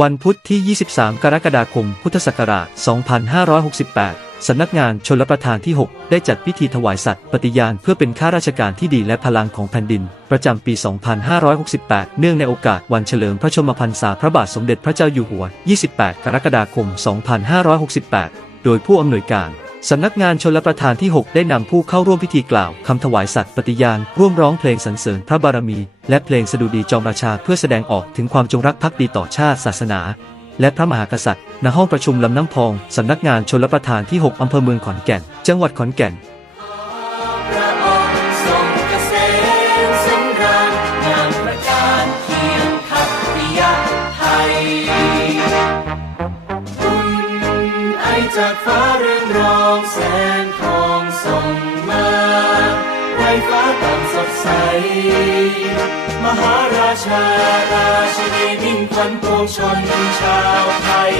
วันพุธที่ 23 กรกฎาคม พุทธศักราช 2568 สำนักงานชลประทานที่ 6 ได้จัดพิธีถวายสัตว์ปฏิญาณเพื่อเป็นข้าราชการที่ดีและพลังของแผ่นดิน ประจำปี 2568 เนื่องในโอกาสวันเฉลิมพระชนมพรรษาพระบาทสมเด็จพระเจ้าอยู่หัว 28 กรกฎาคม 2568 โดยผู้อำนวยการ สำนักงานชลประทานที่ 6 ได้นำผู้เข้าร่วมพิธีกล่าวคำถวายสัตย์ปฏิญาณ ร่วมร้องเพลงสรรเสริญพระบารมี และเพลงสดุดีจอมราชาเพื่อแสดงออกถึงความจงรักภักดีต่อชาติศาสนา และพระมหากษัตริย์ ณห้องประชุมลำน้ำพอง สำนักงานชลประทานที่ 6 อำเภอเมืองขอนแก่น จังหวัดขอนแก่น จากฟ้าเรืองรองแสงทองส่งมาในฟ้าต่างสดใส มหาราชาราชินีมิ่งขวัญปวงชนชาวไทย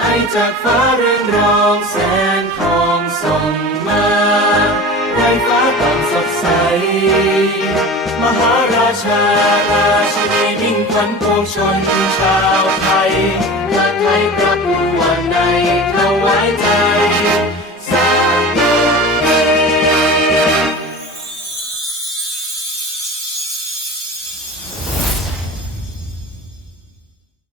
ไอจากฟ้าเรืองรองแสงทองส่งมาไรฟ้าต่างสดใส มหาราชาราชินีมิ่งขวัญปวงชนชาวไทย